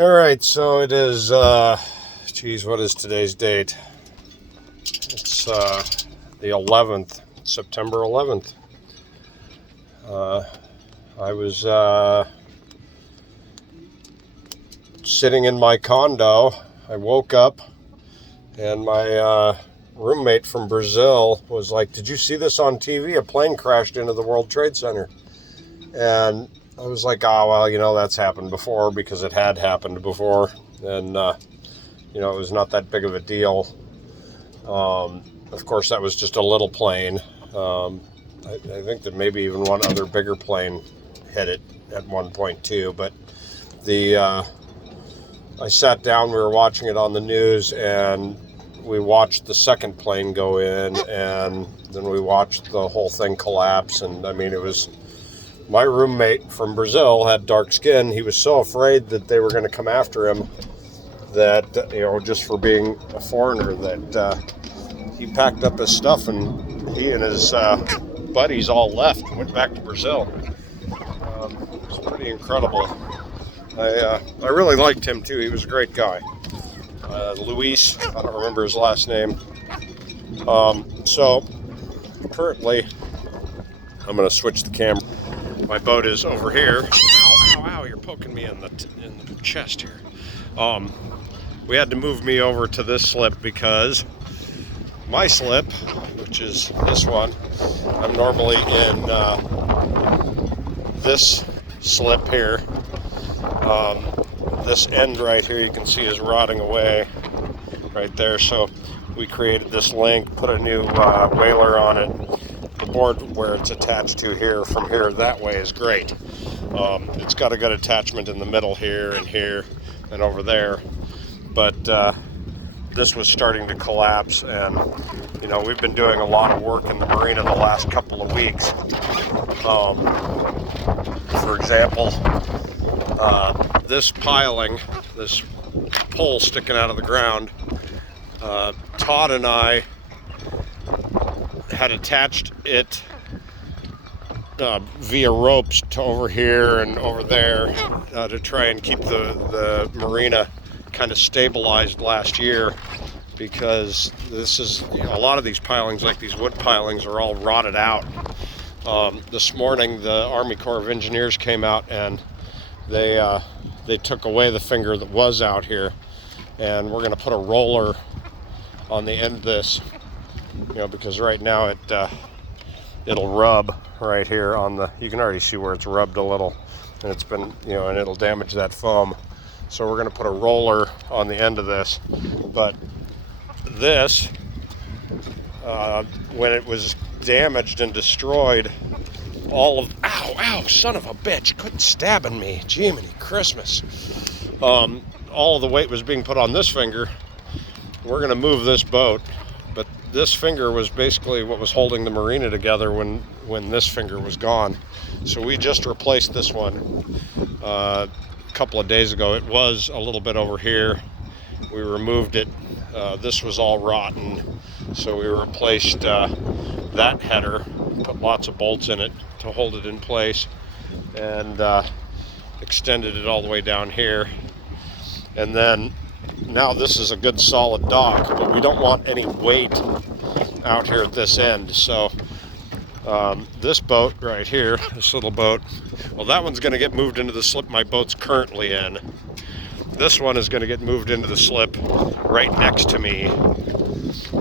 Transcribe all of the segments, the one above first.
All right, so it is, what is today's date? It's the 11th, September 11th. I was sitting in my condo. I woke up and my roommate from Brazil was like, "Did you see this on TV? A plane crashed into the World Trade Center." And I was like, "Oh, well, that's happened before," because it had happened before. And, it was not that big of a deal. Of course, that was just a little plane. I think that maybe even one other bigger plane hit it at one point too. But I sat down, we were watching it on the news, and we watched the second plane go in, and then we watched the whole thing collapse. And I mean, it was... My roommate from Brazil had dark skin. He was so afraid that they were going to come after him that, just for being a foreigner, that he packed up his stuff and he and his buddies all left and went back to Brazil. It was pretty incredible. I really liked him too. He was a great guy. Luis, I don't remember his last name. So currently, I'm going to switch the camera. My boat is over here. Ow, you're poking me in the chest here. We had to move me over to this slip because my slip, which is this one, I'm normally in this slip here. This end right here you can see is rotting away right there. So we created this link, put a new whaler on it. The board where it's attached to here, from here that way, is great. It's got a good attachment in the middle here and over there, but this was starting to collapse, and we've been doing a lot of work in the marina the last couple of weeks. For example, this piling, this pole sticking out of the ground, Todd and I had attached it via ropes to over here and over there to try and keep the marina kind of stabilized last year, because this is a lot of these pilings, like these wood pilings, are all rotted out. This morning the Army Corps of Engineers came out and they took away the finger that was out here, and we're going to put a roller on the end of this. Because right now it'll rub right here on the, you can already see where it's rubbed a little, and it's been, and it'll damage that foam. So we're going to put a roller on the end of this. But this, when it was damaged and destroyed, ow, son of a bitch, quit stabbing me, Jiminy Christmas. All of the weight was being put on this finger. We're going to move this boat. But this finger was basically what was holding the marina together when this finger was gone. So we just replaced this one a couple of days ago. It was a little bit over here. We removed it. This was all rotten. So we replaced that header, put lots of bolts in it to hold it in place, and extended it all the way down here. And then now this is a good solid dock, but we don't want any weight out here at this end. So this boat right here, this little boat, well, that one's going to get moved into the slip my boat's currently in. This one is going to get moved into the slip right next to me.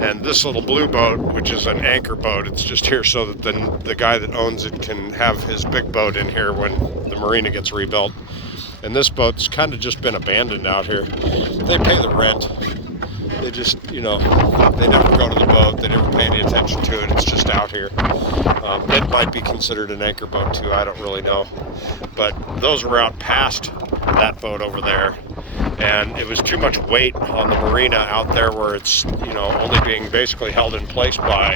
And this little blue boat, which is an anchor boat, it's just here so that then the guy that owns it can have his big boat in here when the marina gets rebuilt. And this boat's kind of just been abandoned out here. They pay the rent. They just, they never go to the boat. They never pay any attention to it. It's just out here. It might be considered an anchor boat too. I don't really know. But those were out past that boat over there. And it was too much weight on the marina out there where it's, only being basically held in place by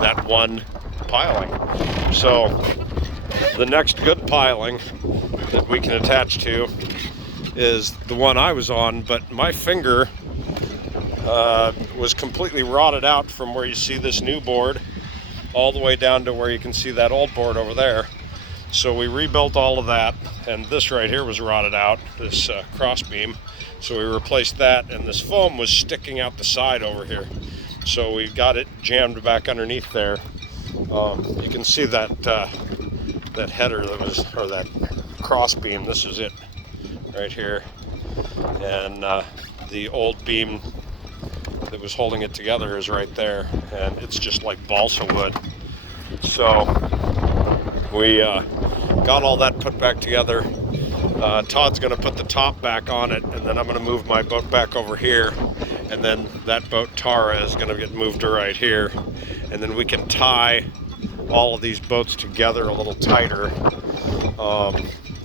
that one piling. So the next good piling that we can attach to is the one I was on, but my finger was completely rotted out from where you see this new board all the way down to where you can see that old board over there. So we rebuilt all of that, and this right here was rotted out, this cross beam. So we replaced that, and this foam was sticking out the side over here. So we got it jammed back underneath there. You can see that that header that was, or that cross beam. This is it right here, and the old beam that was holding it together is right there, and it's just like balsa wood. So we got all that put back together. Todd's going to put the top back on it, and then I'm going to move my boat back over here, and then that boat Tara is going to get moved to right here, and then we can tie all of these boats together a little tighter,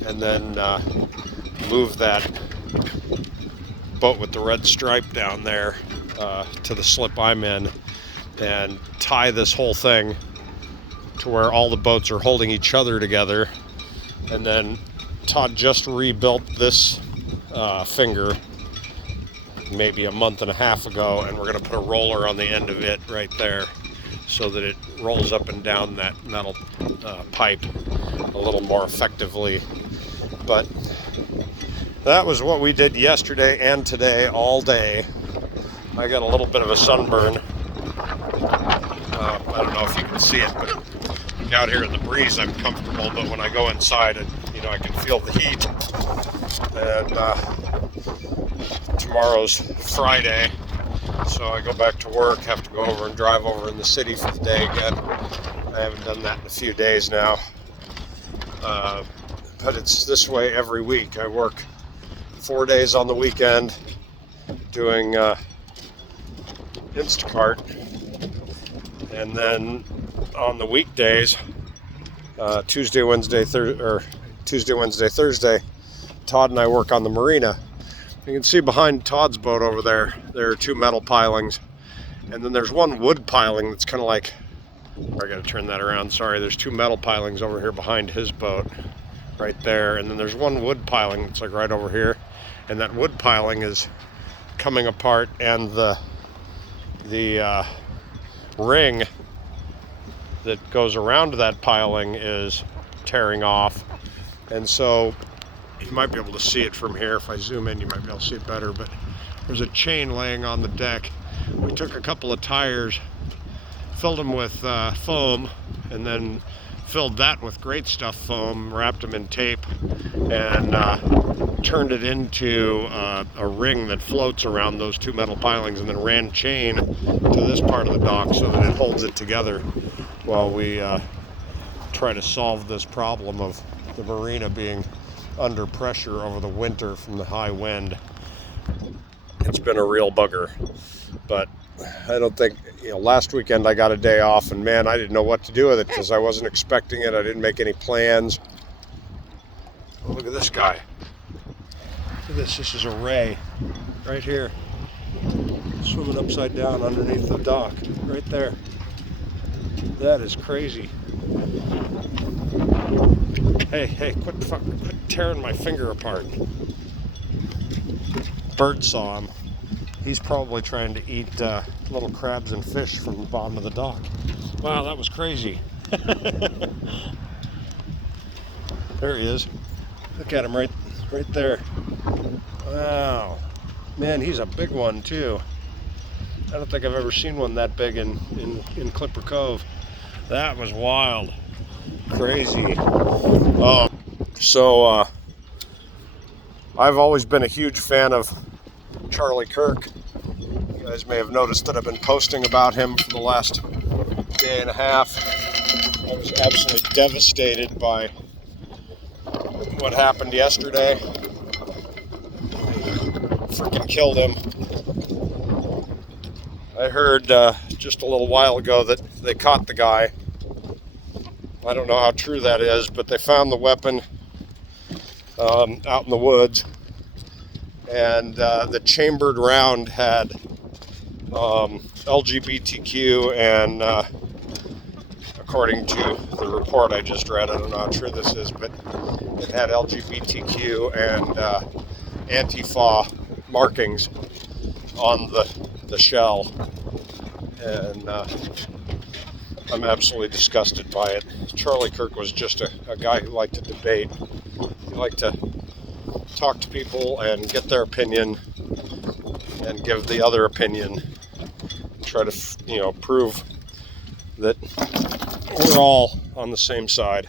and then move that boat with the red stripe down there to the slip I'm in, and tie this whole thing to where all the boats are holding each other together. And then Todd just rebuilt this finger maybe a month and a half ago, and we're going to put a roller on the end of it right there so that it rolls up and down that metal pipe a little more effectively. But that was what we did yesterday and today all day. I got a little bit of a sunburn. I don't know if you can see it, but out here in the breeze I'm comfortable, but when I go inside, I can feel the heat. And tomorrow's Friday, so I go back to work, have to go over and drive over in the city for the day again. I haven't done that in a few days now, but it's this way every week. I work 4 days on the weekend doing Instacart, and then on the weekdays, Tuesday, Wednesday, Thursday, Todd and I work on the marina. You can see behind Todd's boat over there, there are two metal pilings, and then there's one wood piling that's kind of like, I gotta turn that around, sorry, there's two metal pilings over here behind his boat, right there, and then there's one wood piling that's like right over here, and that wood piling is coming apart, and the ring that goes around that piling is tearing off. And so you might be able to see it from here. If I zoom in, you might be able to see it better, but there's a chain laying on the deck. We took a couple of tires, filled them with foam, and then filled that with great stuff foam, wrapped them in tape, and turned it into a ring that floats around those two metal pilings, and then ran chain to this part of the dock so that it holds it together while we try to solve this problem of the marina being under pressure over the winter from the high wind. It's been a real bugger, but I don't think, last weekend I got a day off, and man, I didn't know what to do with it because I wasn't expecting it. I didn't make any plans. Oh, look at this guy. Look at this. This is a ray right here, swimming upside down underneath the dock right there. That is crazy. Hey, quit tearing my finger apart. Bird saw him. He's probably trying to eat little crabs and fish from the bottom of the dock. Wow, that was crazy. There he is. Look at him right there. Wow. Man, he's a big one too. I don't think I've ever seen one that big in Clipper Cove. That was wild. Crazy. So I've always been a huge fan of Charlie Kirk. You guys may have noticed that I've been posting about him for the last day and a half. I was absolutely devastated by what happened yesterday. Freaking killed him. I heard just a little while ago that they caught the guy. I don't know how true that is, but they found the weapon out in the woods, and the chambered round had LGBTQ, and according to the report I just read, I don't know how true this is, but it had LGBTQ and Antifa markings on the shell, and I'm absolutely disgusted by it. Charlie Kirk was just a guy who liked to debate. He liked to talk to people and get their opinion and give the other opinion. Try to, prove that we're all on the same side.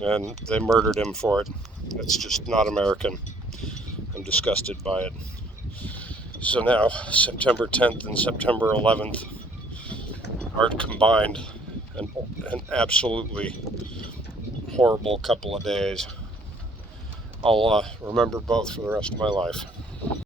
And they murdered him for it. It's just not American. I'm disgusted by it. So now, September 10th and September 11th are combined an absolutely horrible couple of days. I'll remember both for the rest of my life.